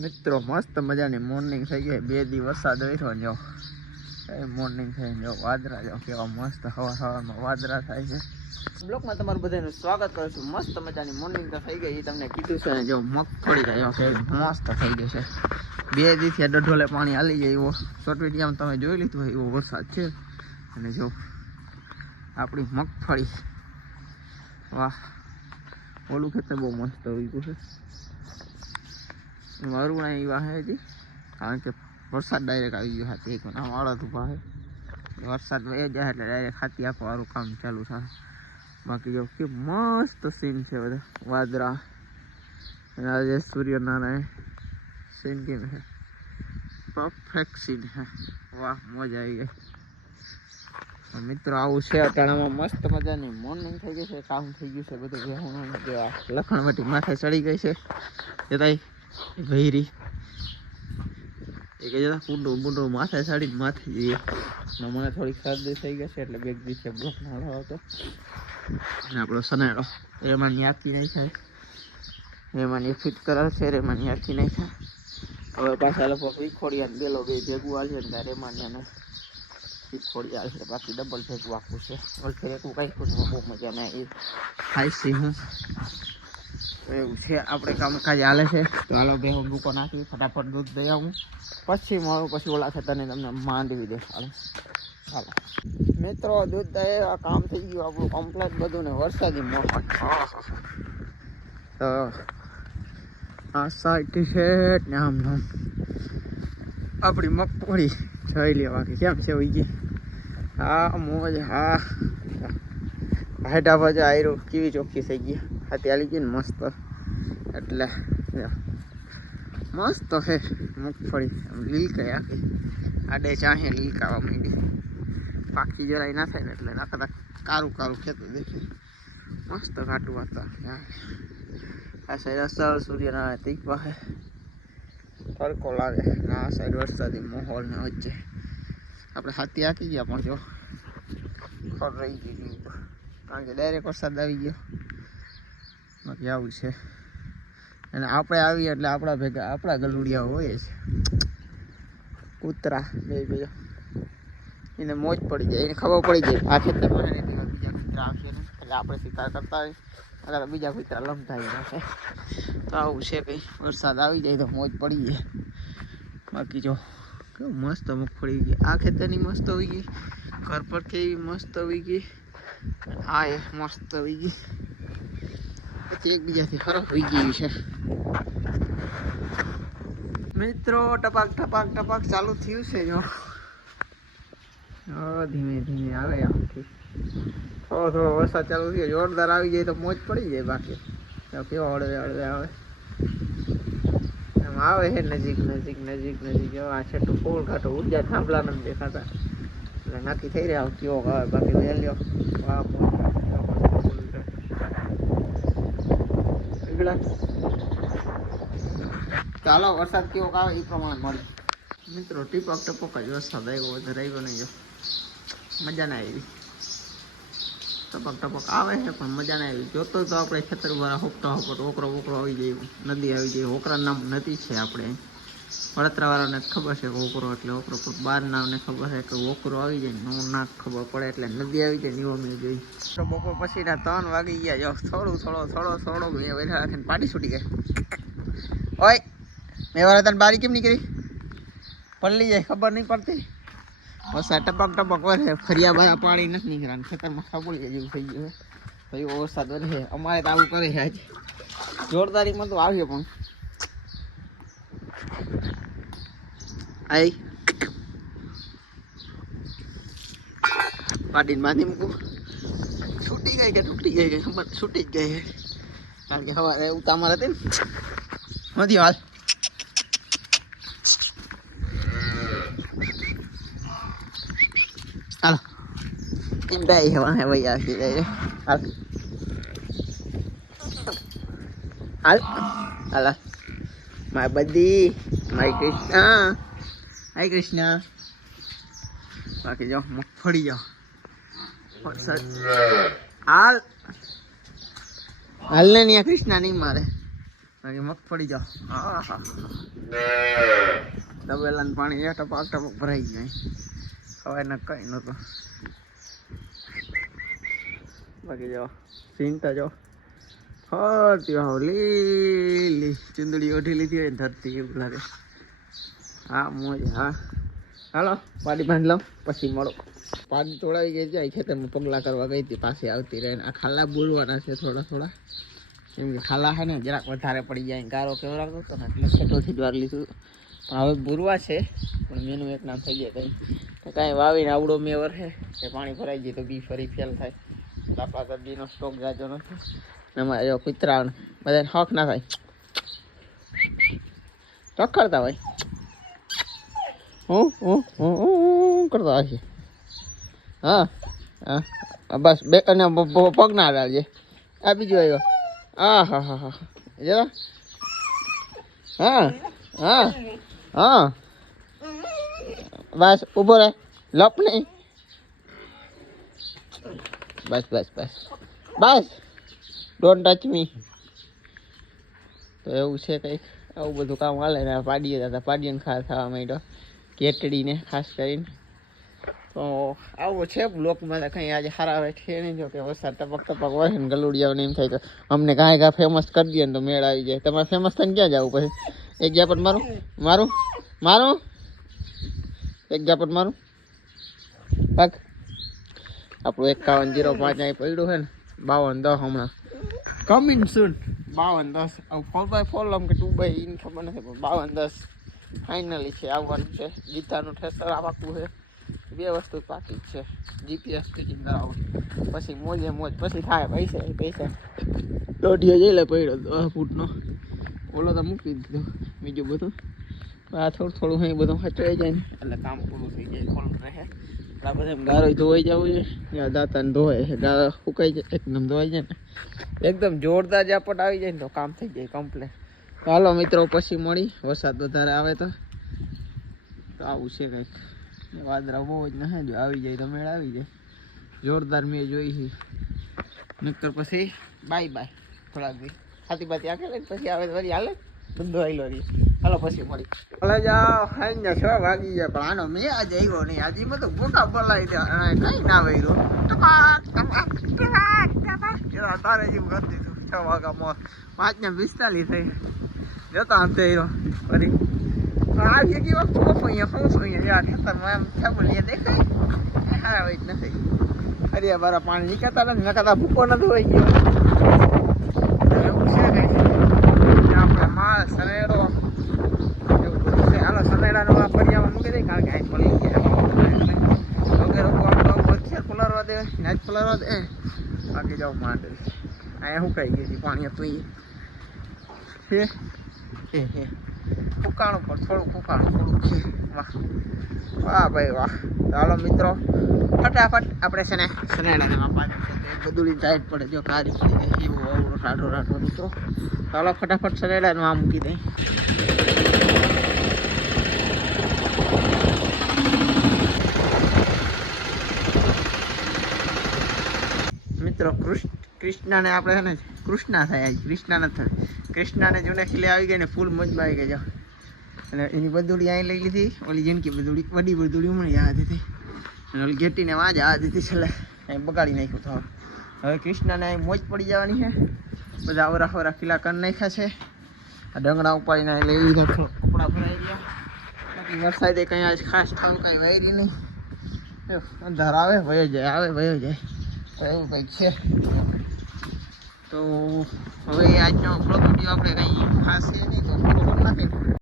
મિત્રો, મસ્ત મજાની મોર્નિંગ થઈ ગઈ. બે દિવસ વરસાદ રહ્યો જો. એ મોર્નિંગ થઈને જો વાદરા જો કેવા મસ્ત હવા હવામાં વાદરા થાય છે. બ્લોકમાં તમારું બધાનું સ્વાગત કરું છું. મસ્ત મજાની મોર્નિંગ તો થઈ ગઈ. એ તમને કીધું છે ને જો મગફળી થાય કે મસ્ત થઈ ગઈ છે. બે દીથી દઢોલે પાણી હાલી જાય એવો. શોર્ટ વિડીયામાં તમે જોઈ લીધું હોય એવો વરસાદ છે. અને જો આપણી મગફળી. વાહ. ઓલું ખેતર બહુ મસ્ત ઉગ્યું છે. મારું ના એવા હે હજી કારણ કે વરસાદ ડાયરેક્ટ આવી ગયો હાથી. એક નામ વાળા તું પાસે વરસાદ વહી જાય એટલે ડાયરેક્ટ હાથી આપવાનું કામ ચાલુ થાય. બાકી જો કે મસ્ત સીન છે બધા. વાદળા. અને આજે સૂર્યનારાયણ સીન કેમ છે. પરફેક્ટ સીન છે. વાહ, મજા આવી ગઈ. તો મિત્રો આવું છે અટાણામાં મસ્ત મજાની મોર્નિંગ થઈ ગઈ છે. કામ થઈ ગયું છે બધું. બેહવાનું જેવા લખણ માટી માથે ચડી ગઈ છે. જતાઈ ભૈરી એ કે જતા કુંડું બુંડું માથે ચડીને માથે જઈએ. મને થોડી શરદી થઈ ગઈ છે, એટલે બેગ દિવસે બ્લોક નાળો હતો અને આપણો સનેડો એમાં ન્યાથી નહીં થાય. એમાં ફિટ કરાવે છે એમાં ન્યાથી નહીં થાય. હવે પાછા લોકો ખોડિયા ને બેલો બે ભેગું હાલશે ને ત્યારે એમાં ને ખોડી હાલશે બાકી ડબલ ભેગું આખું છે. ઓલફેર એકું કઈ ખોટું બહુ મજા નહીં એ. છે હું. એવું છે, આપણે કામકાજ હાલે છે. તો હાલો, બે હું ભૂકો નાખી, ફટાફટ દૂધ દઈ આવું. પછી મારું પછી ઓલા ખેતરને તમને માંડવી દે હાલો. હાલો. મિત્રો, દૂધ દઈ આ કામ થઈ ગયું, આપણું કમ્પ્લેટ બધું ને વરસાદી મોસમ. તો આ સાઈડ છે ને આમ નામ આપણી મગફળી જોઈ લેવા કે કેમ છે ગઈ? હા, મોજ, હા. હાઈટા બાજુ આયરો, કેવી ચોખ્ખી થઈ ગઈ. હાથી આલી ગઈ ને મસ્ત. એટલે મસ્ત છે, મગફળી. લીલકાઈ આખી. આડે ચાહે લીલકાવા માંડી. પાકી જરાય ના થાય ને એટલે નાખતા કારું કારું ખેતું દેખે. મસ્ત ઘાટું હતા આ સાઈડ અસર સૂર્યનારાયણ તીક પાસે તડકો લાગે. આ સાઈડ વરસાદી માહોલ ને વચ્ચે. આપણે હાથી આકી ગયા પણ જો. ખર રહી ગઈ. કારણ કે ડાયરેક્ટ વરસાદ આવી ગયો. બાકી આવું છે. અને આપણે આવીએ એટલે આપણા ભેગા આપણા ગલુડિયા હોય છે કૂતરા, બે બે એને મોજ પડી જાય, એને ખબર પડી જાય. આ ખેતરમાં ને બીજા કૂતરા આવશે એટલે આપણે શિકાર કરતા હોય. અગર બીજા કૂતરા લમતા જશે તો આવું છે કંઈ. વરસાદ આવી જાય તો મોજ પડી જાય. બાકી જો, કેવું મસ્ત મગફળી ગઈ આ ખેતરની મસ્ત હોઈ ગઈ. ઘર પર કેવી મસ્ત હોઈ ગઈ. આ એ મસ્ત હોઈ ગઈ. એકબીજાથી ગઈ છે. મિત્રો, ટપાક ટપાક ટપાક ચાલુ થયું છે, જો. ધીમે ધીમે આવે આમથી. થોડો થોડો વરસાદ ચાલુ થયો. જોરદાર આવી જાય તો મોજ પડી જાય બાકી. તો કેવો હળવે હળવે આવે એમ આવે છે નજીક નજીક નજીક નજીક. આ છેટું ફૂલ કાઢો ઊર્જા થાંભલા નથી દેખાતા. એટલે નક્કી થઈ રહ્યા કેવો આવે. બાકી વહેલ્યો. વાહ. ચાલો, વરસાદ કેવો આવે એ પ્રમાણે મળે મિત્રો ટીપક ટપક જ વરસાદ આવ્યો વધારે નહીં જો મજા ના આવી. ટપક ટપક આવે છે, પણ મજા ના આવી. જોતો તો આપણે ખેતર વાળા હોપટા હોપટ ઓકરો ઓકરો આવી જાય નદી આવી જાય ઓકરા નામ નદી છે આપણે. વડોદરા વાળાને ખબર છે કે ઓકરો એટલે ઓકરો પણ બહાર નામને ખબર છે કે ઓકરો આવી જાય નો ના ખબર પડે એટલે નદી આવી જાય નીવો મેં જોઈ તો બપોર પછી ના ત્રણ વાગી ગયા જો, થોડું, થોડો થોડો થોડો મેં બેઠા રાખીને પાટી છૂટી ગઈ. ઓય, મેં વાળા તને બારી કેમ નીકળી પલ્લી જાય, ખબર નહીં પડતી. વરસાદ ટપક ટપક વરે ફરિયા બારા પાણી નથી નીકળ્યા ખેતરમાં ખાબોલી જેવું થઈ ગયું છે. વરસાદ વધે અમારે તો આવું કરે છે આજે. જોરદારીમાં તો આવ્યો પણ. આઈ પાટીને બાંધી મૂકું છૂટી ગઈ કે તૂટી ગઈ કે છૂટી જ ગઈ કારણ કે સવારે ઉતામર હતી ને નથી હાલ હાલો એમ ડાઈ હવા હે ભાઈ આવી જાય હાલ હાલ હાલ મારી બધી મારી કૃષ્ણ હાય કૃષ્ણ. બાકી જો મગફળી જાઓ હાલ. હાલ ને નહીં કૃષ્ણ નહીં મારે. બાકી મગફળી જાઓ તબેલા પાણી એ પાક ટપક ભરાઈ જાય. હવે ને કઈ નતું બાકી જાઓ ચિંતા જાઓ ફરતી લીલી ચુંદડી ઓઢી લીધી હોય ધરતી, એવું લાગે. હા, મોજ, હા. હાલો, પાડી બાંધી લઉં પછી મળો. પાડી તોડાવી ગઈ જાય ખેતરમાં પગલા કરવા ગઈ હતી પાસે આવતી રહે આ ખાલા બોલવાના છે થોડા થોડા. કેમ કે ખાલા છે ને, જરાક વધારે પડી જાય ગારો કેવો રાખતો હતો ને, એટલે ખેતોથી જ વાર લીધું. પણ હવે બુરવા છે, પણ મેનું એક નામ થઈ ગયા કંઈ. તો કાંઈ વાવીને આવડો મેવર છે, કે પાણી ભરાઈ જાય તો બી ફરી ફેલ થાય. બાપા બીનો સ્ટોક જાજો નથી. અમારે જો કૂતરા બધાને હક ના થાય. ટક્કરતા હોય. હું હું હું હું કરતા હશે હા હા. બસ, બે અને પગના ના હલાવજે આ બીજો આવ્યો. હા હા હા હા. જરા હા હા હા. બસ, ઊભો રહે. લપ નહીં. બસ બસ બસ. બસ. ડોન્ટ ટચ મી તો એવું છે કંઈક. આવું બધું કામ હાલે ને પાડીએ હતા પાડીને ખાસ થવા માંડ્યો. કેટડીને, ખાસ કરીને. તો આવું છે બ્લોકમાં કંઈ આજે સારા આવે છે નહીં, જો કે વરસાદ ટપક ટપક હોય ને ગલુડિયાઓને એમ થાય તો અમને કાંઈ કાંઈ ફેમસ કરી દઈએ ને તો મેળ આવી જાય. તમારે ફેમસ થઈને ક્યાં જવું પછી? એક ગયા પણ મારું? મારું? મારું? એક ગયા પણ મારું? પાક. આપણું એકાવન જીરો પાંચ અહીં પડ્યું છે ને. બાવન દસ હમણાં. કમિંગ સુન બાવન દસ. ફોર બાય ફોર લમ કે ટુ બાય ઇન ખબર નથી, પણ બાવન દસ. ફાઇનલી છે, આવવાનું છે. ગીતાનું ઠેસર આપવું છે. બે વસ્તુ પાકી છે. જીપીએસ ટિકિટ કરાવો પછી મોજે મોજ, પછી થાય પૈસા પૈસા. દોઢિયો જઈ લે પડ્યો દસ ફૂટનો. ઓલો તો મૂકી દીધો. બીજું બધું. આ થોડું થોડું અહીં બધું હચાઈ જાય ને. એટલે કામ પૂરું થઈ જાય ખોલું રહે? ગારો ધોવાઈ જવું જોઈએ. દાંતાને ધોવાય છે. ગારો સુકાઈ જાય એકદમ ધોવાઈ જાય ને. એકદમ જોરદાર ઝાપટ આવી જાય ને તો કામ થઈ જાય કમ્પ્લેટ હાલો મિત્રો, પછી મળી. વરસાદ વધારે આવે તો. આવું છે કંઈક. વાદરા બહુ જ ના જો આવી જાય તો મેળ આવી જાય. જોરદાર મેં જોઈ છે. નક્કર પછી બાય બાય થોડાક દી. ખાતી બાતી આખે લઈને પછી આવે તો વળી હાલે. ધંધો આવેલો રહી હાલો પછી મળી. ભલે જાઓ ને છ, વાગી જાય પણ આનો મેં આજે આવ્યો નહીં. આજે મેં તો મોટા બોલાવી દે કઈ ના જેવા તારે જેવું કરી દીધું. છ વાગ્યા પાંચ ને પિસ્તાલીસ થઈ. જતા અંતે ફરી આ ગઈ વખત ફોફો અહીંયા યાર ખેતરમાં એમ છબલીએ દેખાય હા જ નથી અરે મારા પાણી નીકળતા નથી નકરતા ભૂકો નથી હોય ગયો એવું છે કંઈ આપણે માલ સનેડો એવું બધું છે હાલો મૂકી દઈએ કારણ કે અહીં પડી ગયા વગેરે આપણો વચ્ચે પલરવા દે બાકી જાવ માંડે અહીંયા શું કહી ગઈ પાણી હતું ફૂકાણું પણ થોડું ફૂકાણું, થોડું છે. વાહ. વાહ ભાઈ, વાહ. ચાલો મિત્રો, ફટાફટ આપણે છે ને સનેડાને માપવાનું છે. બધું ટાઈટ પડે, જો કારી પડી જાય એવું અવળો રાઠો રાઠો મિત્રો. ચાલો ફટાફટ સનેડાનું આ મૂકી દઈ મિત્રો, કૃષ્ણ કૃષ્ણને આપણે છે ને કૃષ્ણા થાય આજ, કૃષ્ણા નથી થાય. કૃષ્ણાને જૂને ખીલે આવી ગઈ ને ફૂલ મજમાં આવી ગઈ અને એની બધુડી અહીં લઈ લીધી, ઓલી જિંદગી બધુડી, વડી બધુડી હમણાં આ હતી. અને ઓલી ઘેટીને વાંજ આ હતી, છેલ્લે અહીં બગાડી નાખ્યું તો. હવે કૃષ્ણને અહીં મોજ પડી જવાની છે. બધા અવરા અવરા ખીલા કરી નાખ્યા છે. આ ડંગણા ઉપાડીને લઈ લીધા થોડો કપડા ભરાઈ ગયા. બાકી વરસાદે કંઈ આજ ખાસ થાવ કંઈ વહેરી નહીં. અંધાર આવે, વયો જાય, આવે, વયો જાય. એવું કંઈક છે. તો હવે આજનો બ્લોગ વીડિયો આપણે કંઈ ખાસ છે નહીં તો નાખીએ